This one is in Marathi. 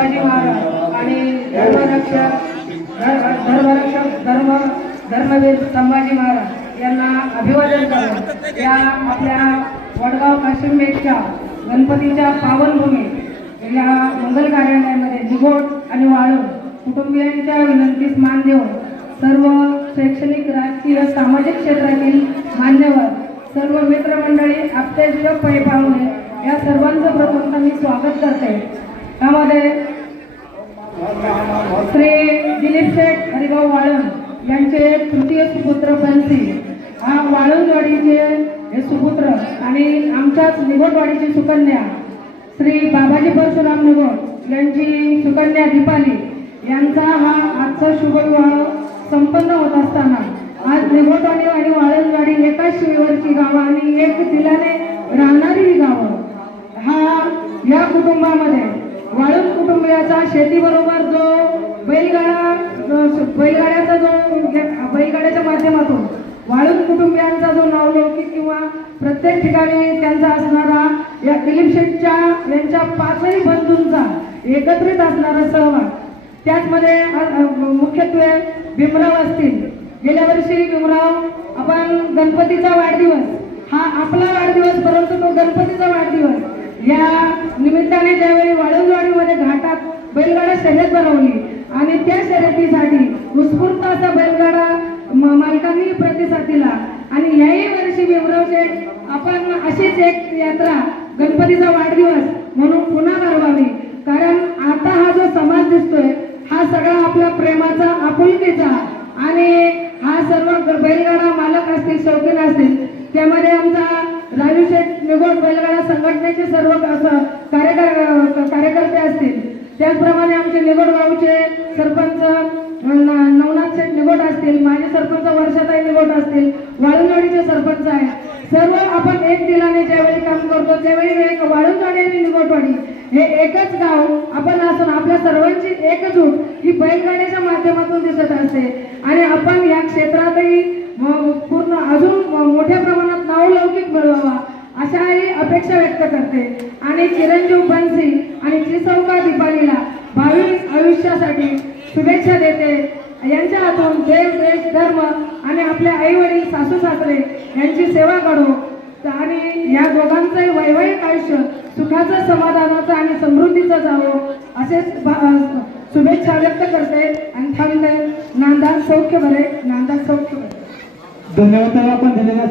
शिवाजी महाराज आणि धर्मरक्षक धर्मरक्षक धर्म धर्मवीर संभाजी महाराज यांना अभिवादन करा या आपल्या वडगाव काश्मीरच्या गणपतीच्या पावनभूमी या मंगल कार्यालयामध्ये निगोट आणि वाळू कुटुंबियांच्या विनंतीस मान देऊन सर्व शैक्षणिक राजकीय सामाजिक क्षेत्रातील मान्यवर सर्व मित्रमंडळी आपल्या पै पाहुणे या सर्वांचं प्रथम मी स्वागत करते. त्यामध्ये श्री दिलीप शेठ हरिभाऊ वाळून यांचे तृतीय सुपुत्र बनसी हा वाळूंजवाडीचे हे सुपुत्र आणि आमच्याच निगोटवाडीची सुकन्या. श्री बाबाजी परशुराम निगोट यांची सुकन्या दीपाली. यांचा हा आजचा शुभविवाह संपन्न होत असताना आज निगोटवाडी आणि वाळूंजवाडी एकाच शिवेवरची गावं आणि एक दिलाने राहणारी ही गावं. हा या कुटुंबामध्ये वाळून कुटुंबियाचा शेतीबरोबर जो बैलगाडा जो बैलगाड्याचा जो बैलगाड्याच्या माध्यमातून वाळून कुटुंबियांचा जो नावलौकिक किंवा प्रत्येक ठिकाणी त्यांचा असणारा या दिलीप शेठच्या यांच्या पाचही बंधूंचा एकत्रित असणारा सहभाग. त्याचमध्ये मुख्यत्वे भीमराव असतील. गेल्या वर्षी भीमराव आपण गणपतीचा वाढदिवस हा आपला वाढदिवस परंतु तो गणपतीचा वाढदिवस या निमित्ताने ज्यावेळी वाळूवाडीमध्ये घाटात बैलगाडा शर्यत बनवली आणि त्या शर्यतीसाठी उत्स्फूर्त असा बैलगाडा मालकांनी प्रतिसाद दिला. आणि याही वर्षी भीमराव शेठ आपण अशीच एक यात्रा गणपतीचा वाढदिवस म्हणून पुन्हा भरवावी. कारण आता हा जो समाज दिसतोय हा सगळा आपल्या प्रेमाचा आपुलकीचा. आणि हा सर्व बैलगाडा मालक असतील शौकीन असतील त्यामध्ये आमचा राजू शेठ निघोट बैलगाडा संघटनेचे सर्व कार्यकर कार्यकर्ते असतील. त्याचप्रमाणे आमचे निवड गावचे सरपंच नवनाथ शेठ निवड असतील माझे सरपंच वर्षाताई निवड असतील वाळूंवाडीचे सरपंच आहेत सर्व आपण एक दिलाने ज्यावेळी काम करतो त्यावेळी एक वाळूंवाडी आणि निगोटवाडी हे एकच गाव आपण असून आपल्या सर्वांची एकजूट ही बैलगाड्याच्या माध्यमातून दिसत असते. आणि आपण या क्षेत्रातही पूर्ण अजून मोठ्या अपेक्षा व्यक्त करते. आणि चिरंजीव बनसी आणि त्रिसौका दीपालीला भावी आयुष्यासाठी शुभेच्छा देते. यांच्या हातून देव देश धर्म आणि आपल्या आई वडील सासू सासरे यांची सेवा करो आणि या दोघांचंही वैवाहिक आयुष्य सुखाचं समाधानाचं आणि समृद्धीचं जावं असेच शुभेच्छा व्यक्त करते. आणि थांबते. नांदा सौख्य भरे नांदा सौख्य भरे. धन्यवाद आपण दिलेल्या